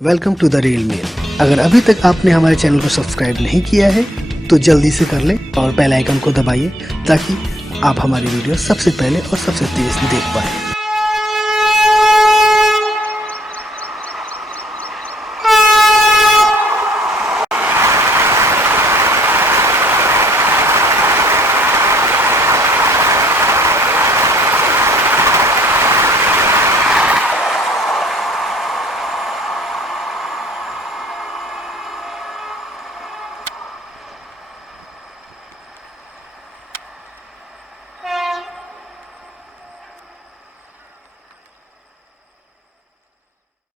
Welcome to the real mail. अगर अभी तक आपने हमारे चैनल को सब्सक्राइब नहीं किया है तो जल्दी से कर लें और बेल आइकन को दबाइए ताकि आप हमारी वीडियो सबसे पहले और सबसे तेज देख पाएं।